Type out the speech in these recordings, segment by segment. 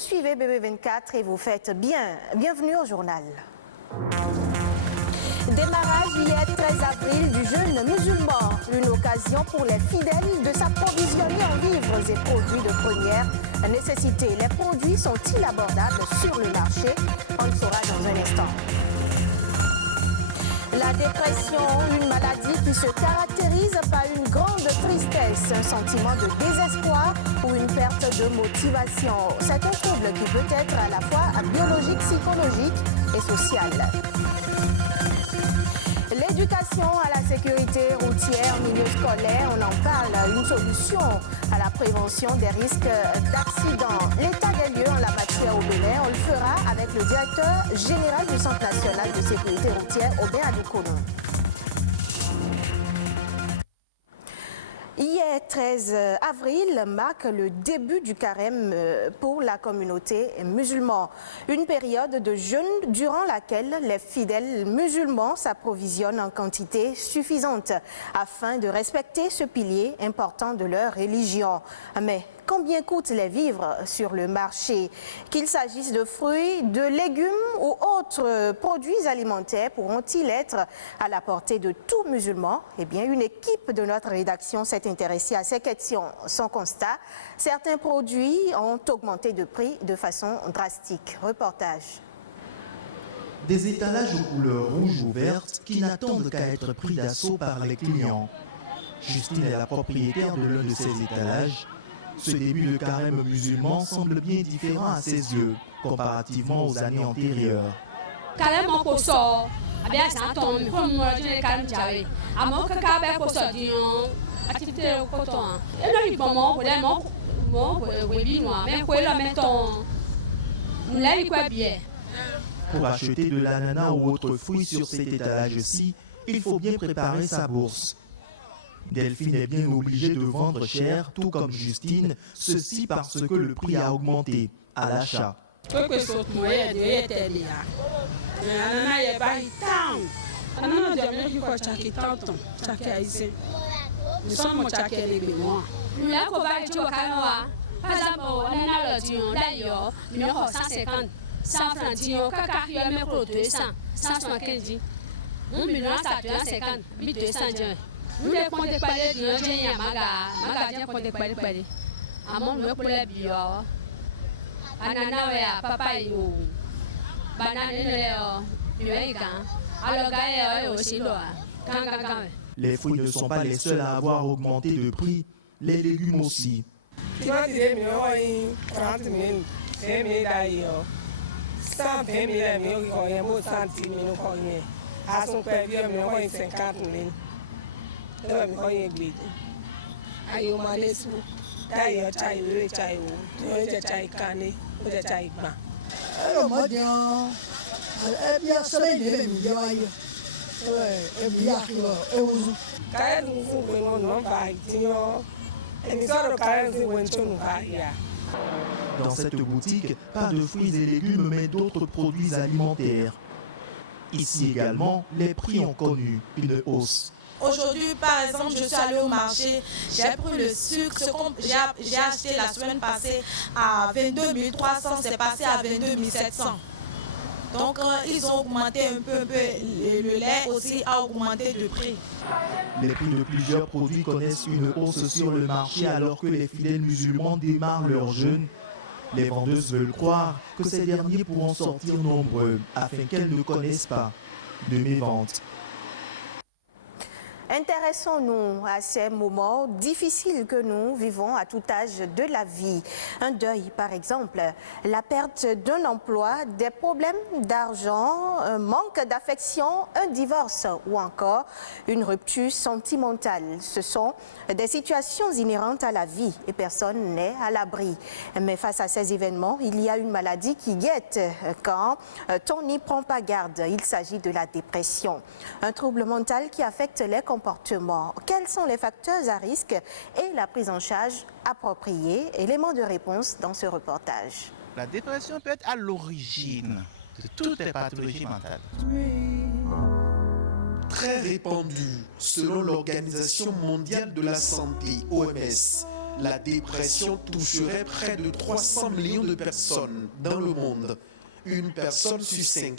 suivez BB24 et vous faites bien. Bienvenue au journal. Démarrage hier 13 avril du jeûne musulman. Une occasion pour les fidèles de s'approvisionner en vivres et produits de première nécessité. Les produits sont-ils abordables sur le marché? On le saura dans un instant. La dépression, une maladie qui se caractérise par une grande tristesse, un sentiment de désespoir ou une perte de motivation. C'est un trouble qui peut être à la fois biologique, psychologique et social. L'éducation à la sécurité routière, milieu scolaire, on en parle, une solution à la prévention des risques d'accidents. L'état des lieux en la matière au Bénin, on le fera avec le directeur général du Centre national de sécurité routière, Aubin Adoukono. Hier, 13 avril, marque le début du carême pour la communauté musulmane. Une période de jeûne durant laquelle les fidèles musulmans s'approvisionnent en quantité suffisante afin de respecter ce pilier important de leur religion. Mais combien coûtent les vivres sur le marché? Qu'il s'agisse de fruits, de légumes ou autres produits alimentaires, pourront-ils être à la portée de tout musulman? Eh bien, une équipe de notre rédaction s'est intéressée à ces questions. Son constat, certains produits ont augmenté de prix de façon drastique. Reportage. Des étalages aux couleurs rouge ou verte qui n'attendent qu'à être pris d'assaut par les clients. Justine est la propriétaire de l'un de ces étalages. Ce début de carême musulman semble bien différent à ses yeux, comparativement aux années antérieures. Pour acheter de l'ananas ou autres fruits sur cet étalage-ci, il faut bien préparer sa bourse. Delphine est bien obligée de vendre cher, tout comme Justine, ceci parce que le prix a augmenté à l'achat. Les fruits ne sont pas les seuls à avoir augmenté de prix, les légumes aussi. Dans cette boutique, pas de fruits et légumes, mais d'autres produits alimentaires. Ici également, les prix ont connu une hausse. Aujourd'hui, par exemple, je suis allée au marché, j'ai pris le sucre, ce que j'ai acheté la semaine passée à 22 300, c'est passé à 22 700. Donc, ils ont augmenté un peu. Le lait aussi a augmenté de prix. Les prix de plusieurs produits connaissent une hausse sur le marché alors que les fidèles musulmans démarrent leur jeûne. Les vendeuses veulent croire que ces derniers pourront sortir nombreux afin qu'elles ne connaissent pas de mévente. Intéressons-nous à ces moments difficiles que nous vivons à tout âge de la vie. Un deuil, par exemple, la perte d'un emploi, des problèmes d'argent, un manque d'affection, un divorce ou encore une rupture sentimentale. Ce sont des situations inhérentes à la vie et personne n'est à l'abri. Mais face à ces événements, il y a une maladie qui guette quand on n'y prend pas garde. Il s'agit de la dépression, un trouble mental qui affecte les comportements. Quels sont les facteurs à risque et la prise en charge appropriée? Élément de réponse dans ce reportage. La dépression peut être à l'origine de toutes les pathologies mentales. Très répandue, selon l'Organisation mondiale de la santé, OMS, La dépression toucherait près de 300 millions de personnes dans le monde. Une personne sur 5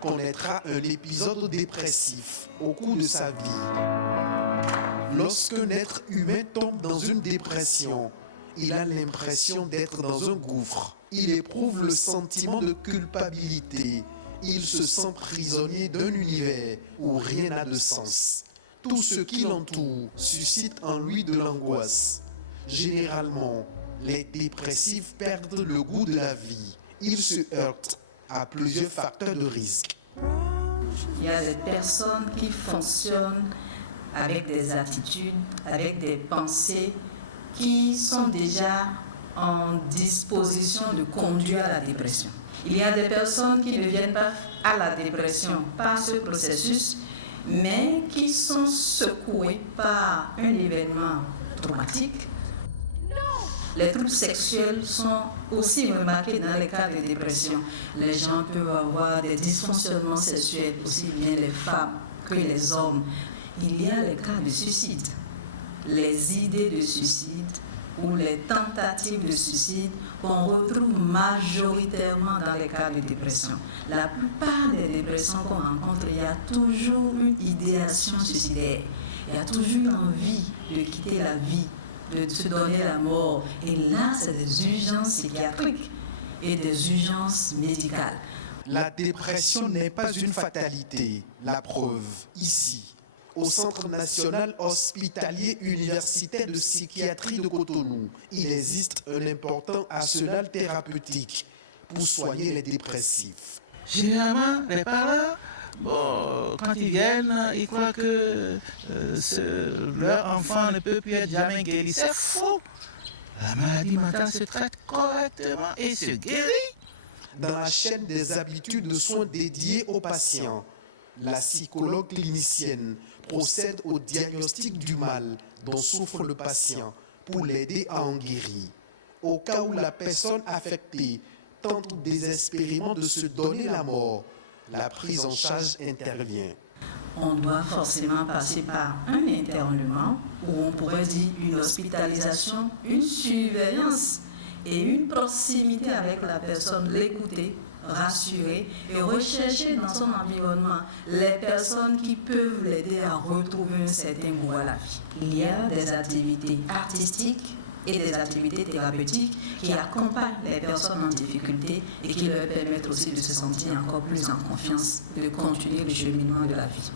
connaîtra un épisode dépressif au cours de sa vie. Lorsqu'un être humain tombe dans une dépression, il a l'impression d'être dans un gouffre. Il éprouve le sentiment de culpabilité. Il se sent prisonnier d'un univers où rien n'a de sens. Tout ce qui l'entoure suscite en lui de l'angoisse. Généralement, les dépressifs perdent le goût de la vie. Ils se heurtent à plusieurs facteurs de risque. Il y a des personnes qui fonctionnent avec des attitudes, avec des pensées qui sont déjà en disposition de conduire à la dépression. Il y a des personnes qui ne viennent pas à la dépression par ce processus, mais qui sont secouées par un événement traumatique. Les troubles sexuels sont aussi remarqués dans les cas de dépression. Les gens peuvent avoir des dysfonctionnements sexuels, aussi bien les femmes que les hommes. Il y a les cas de suicide. Les idées de suicide ou les tentatives de suicide qu'on retrouve majoritairement dans les cas de dépression. La plupart des dépressions qu'on rencontre, il y a toujours une idéation suicidaire. Il y a toujours envie de quitter la vie, de se donner la mort. Et là, c'est des urgences psychiatriques et des urgences médicales. La dépression n'est pas une fatalité. La preuve, ici, au Centre national hospitalier universitaire de psychiatrie de Cotonou, il existe un important arsenal thérapeutique pour soigner les dépressifs. Généralement, les parents, quand ils viennent, ils croient que leur enfant ne peut plus être jamais guéri. C'est faux. La maladie mentale se traite correctement et se guérit. Dans la chaîne des habitudes de soins dédiées aux patients, la psychologue clinicienne procède au diagnostic du mal dont souffre le patient pour l'aider à en guérir. Au cas où la personne affectée tente désespérément de se donner la mort, la prise en charge intervient. On doit forcément passer par un internement, ou on pourrait dire une hospitalisation, une surveillance et une proximité avec la personne, l'écouter, rassurer et rechercher dans son environnement les personnes qui peuvent l'aider à retrouver un certain goût à la vie. Il y a des activités artistiques et des activités thérapeutiques qui accompagnent les personnes en difficulté et qui leur permettent aussi de se sentir encore plus en confiance, de continuer le cheminement de la vie.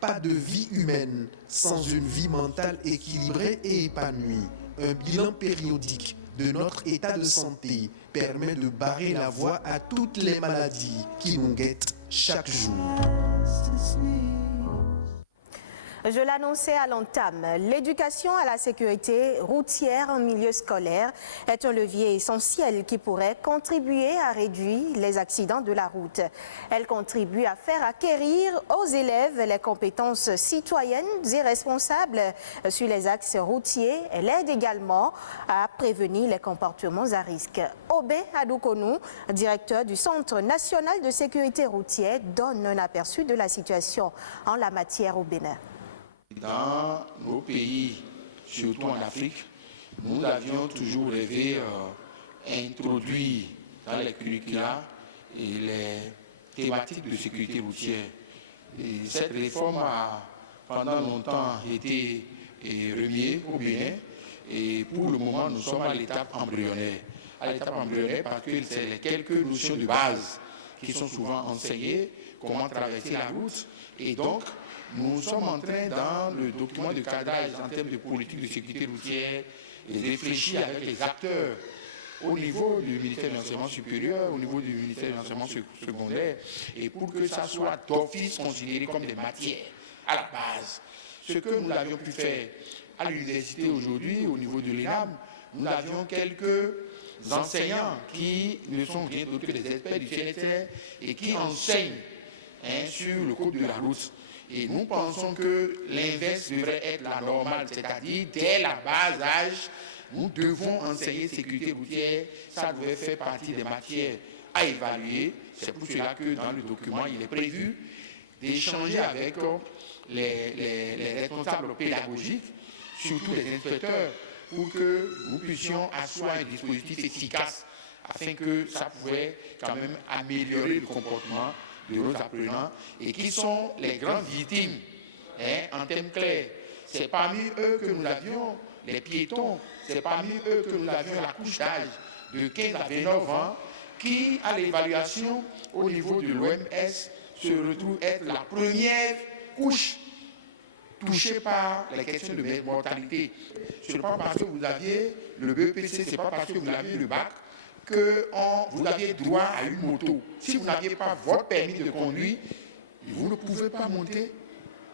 Pas de vie humaine sans une vie mentale équilibrée et épanouie. Un bilan périodique de notre état de santé permet de barrer la voie à toutes les maladies qui nous guettent chaque jour. Je l'annonçais à l'entame, l'éducation à la sécurité routière en milieu scolaire est un levier essentiel qui pourrait contribuer à réduire les accidents de la route. Elle contribue à faire acquérir aux élèves les compétences citoyennes et responsables sur les axes routiers. Elle aide également à prévenir les comportements à risque. Obé Adoukonou, directeur du Centre national de sécurité routière, donne un aperçu de la situation en la matière au Bénin. Dans nos pays, surtout en Afrique, nous avions toujours rêvé introduire dans les curricula les thématiques de sécurité routière. Et cette réforme a pendant longtemps été remise au Bénin et pour le moment nous sommes à l'étape embryonnaire. À l'étape embryonnaire parce que c'est les quelques notions de base qui sont souvent enseignées, comment traverser la route et donc nous sommes en train, dans le document de cadrage en termes de politique de sécurité routière, de réfléchir avec les acteurs au niveau du ministère de l'enseignement supérieur, au niveau du ministère de l'enseignement secondaire, et pour que ça soit d'office considéré comme des matières à la base. Ce que nous avions pu faire à l'université aujourd'hui, au niveau de l'ENAM, nous avions quelques enseignants qui ne sont rien d'autre que des experts du CNSR et qui enseignent sur le code de la route. Et nous pensons que l'inverse devrait être la normale, c'est-à-dire dès la bas âge, nous devons enseigner sécurité routière, ça devrait faire partie des matières à évaluer. C'est pour cela que dans le document, il est prévu d'échanger avec les responsables pédagogiques, surtout les inspecteurs, pour que nous puissions asseoir un dispositif efficace afin que ça pouvait quand même améliorer le comportement de nos apprenants et qui sont les grandes victimes, en termes clairs. C'est parmi eux que nous avions les piétons, c'est parmi eux que nous avions la couche d'âge de 15 à 29 ans qui, à l'évaluation au niveau de l'OMS, se retrouve être la première couche touchée par les questions de mortalité. Ce n'est pas parce que vous aviez le BEPC, ce n'est pas parce que vous aviez le bac que vous aviez droit à une moto. Si vous n'aviez pas votre permis de conduire, vous ne pouvez pas monter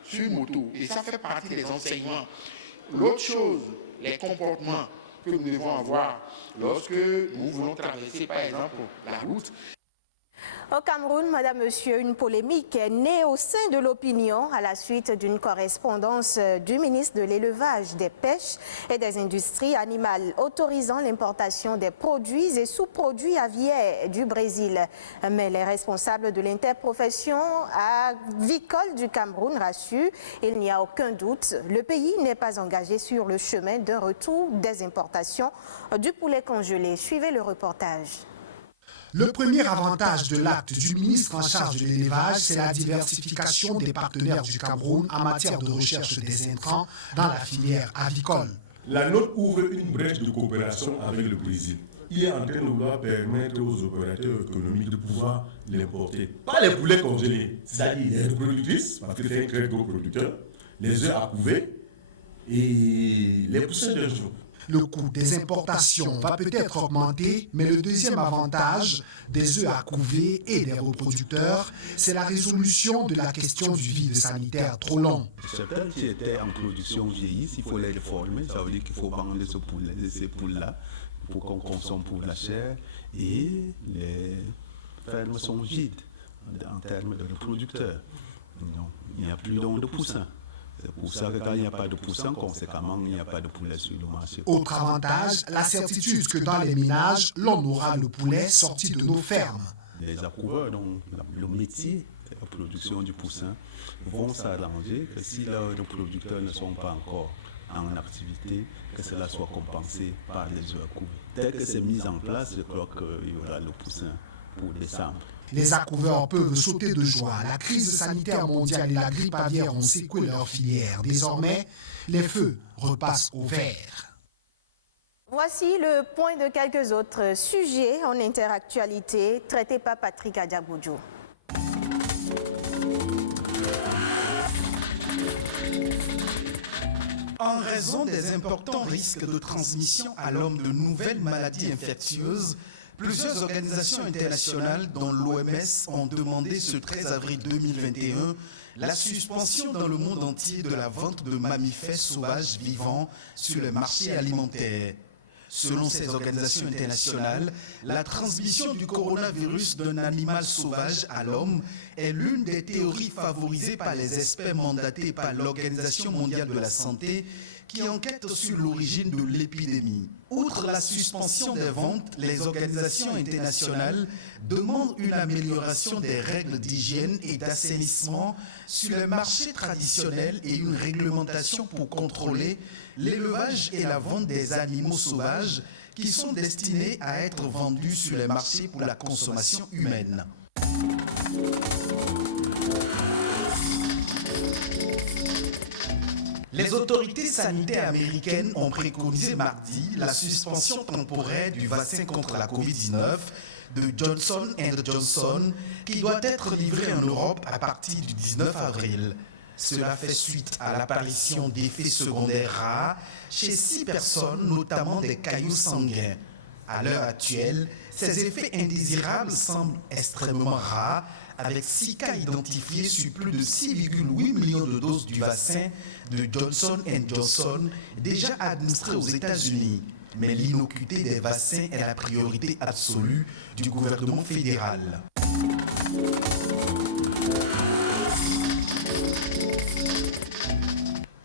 sur une moto. Et ça fait partie des enseignements. L'autre chose, les comportements que nous devons avoir lorsque nous voulons traverser, par exemple, la route. Au Cameroun, Madame, Monsieur, une polémique est née au sein de l'opinion à la suite d'une correspondance du ministre de l'Élevage, des Pêches et des Industries animales autorisant l'importation des produits et sous-produits aviaires du Brésil. Mais les responsables de l'interprofession avicole du Cameroun rassurent, il n'y a aucun doute, le pays n'est pas engagé sur le chemin d'un retour des importations du poulet congelé. Suivez le reportage. Le premier avantage de l'acte du ministre en charge de l'élevage, c'est la diversification des partenaires du Cameroun en matière de recherche des intrants dans la filière avicole. La note ouvre une brèche de coopération avec le Brésil. Il est en train de vouloir permettre aux opérateurs économiques de pouvoir l'importer. Pas les poulets congelés, c'est-à-dire les reproductrices, parce que c'est un très gros producteur, les œufs à couver et les poussins d'un jour. Le coût des importations va peut-être augmenter, mais le deuxième avantage des œufs à couver et des reproducteurs, c'est la résolution de la question du vide sanitaire trop long. Certains qui étaient en production vieillissent, il faut les réformer, ça veut dire qu'il faut vendre ces poules-là pour qu'on consomme pour la chair, et les fermes sont vides en termes de reproducteurs. Non, il n'y a plus donc de poussins. C'est pour ça que quand il n'y a pas de poussins, conséquemment, il n'y a pas de poulet sur le marché. Autre avantage, la certitude que dans les ménages, l'on aura le poulet sorti de nos fermes. Les accoureurs, donc le métier de la production du poussin, vont s'arranger que si leurs producteurs ne sont pas encore en activité, que cela soit compensé par les œufs à couver. Dès que c'est mis en place, je crois qu'il y aura le poussin pour décembre. Les accouveurs peuvent sauter de joie. La crise sanitaire mondiale et la grippe aviaire ont secoué leur filière. Désormais, les feux repassent au vert. Voici le point de quelques autres sujets en interactualité traités par Patrick Adiaboudjou. En raison des importants risques de transmission à l'homme de nouvelles maladies infectieuses, plusieurs organisations internationales, dont l'OMS, ont demandé ce 13 avril 2021 la suspension dans le monde entier de la vente de mammifères sauvages vivants sur le marché alimentaire. Selon ces organisations internationales, la transmission du coronavirus d'un animal sauvage à l'homme est l'une des théories favorisées par les experts mandatés par l'Organisation mondiale de la santé qui enquête sur l'origine de l'épidémie. Outre la suspension des ventes, les organisations internationales demandent une amélioration des règles d'hygiène et d'assainissement sur les marchés traditionnels et une réglementation pour contrôler l'élevage et la vente des animaux sauvages qui sont destinés à être vendus sur les marchés pour la consommation humaine. Les autorités sanitaires américaines ont préconisé mardi la suspension temporaire du vaccin contre la Covid-19 de Johnson & Johnson qui doit être livré en Europe à partir du 19 avril. Cela fait suite à l'apparition d'effets secondaires rares chez 6 personnes, notamment des caillots sanguins. À l'heure actuelle, ces effets indésirables semblent extrêmement rares, avec 6 cas identifiés sur plus de 6,8 millions de doses du vaccin de Johnson & Johnson déjà administré aux États-Unis. Mais l'innocuité des vaccins est la priorité absolue du gouvernement fédéral.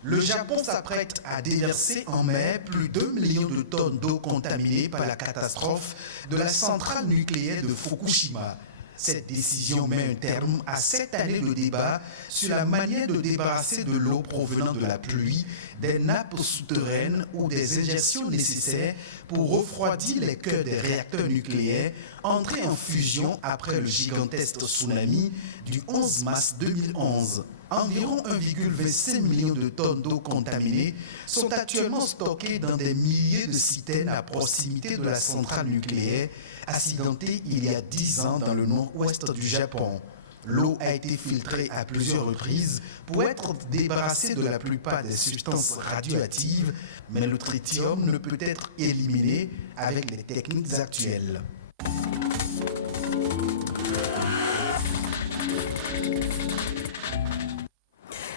Le Japon s'apprête à déverser en mai plus d'1 million de tonnes d'eau contaminée par la catastrophe de la centrale nucléaire de Fukushima. Cette décision met un terme à 7 années de débat sur la manière de débarrasser de l'eau provenant de la pluie, des nappes souterraines ou des injections nécessaires pour refroidir les cœurs des réacteurs nucléaires entrés en fusion après le gigantesque tsunami du 11 mars 2011. Environ 1,25 million de tonnes d'eau contaminée sont actuellement stockées dans des milliers de citernes à proximité de la centrale nucléaire accidentée il y a 10 ans dans le nord-ouest du Japon. L'eau a été filtrée à plusieurs reprises pour être débarrassée de la plupart des substances radioactives, mais le tritium ne peut être éliminé avec les techniques actuelles.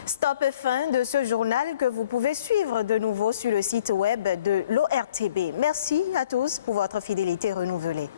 Stop et fin de ce journal que vous pouvez suivre de nouveau sur le site web de l'ORTB. Merci à tous pour votre fidélité renouvelée.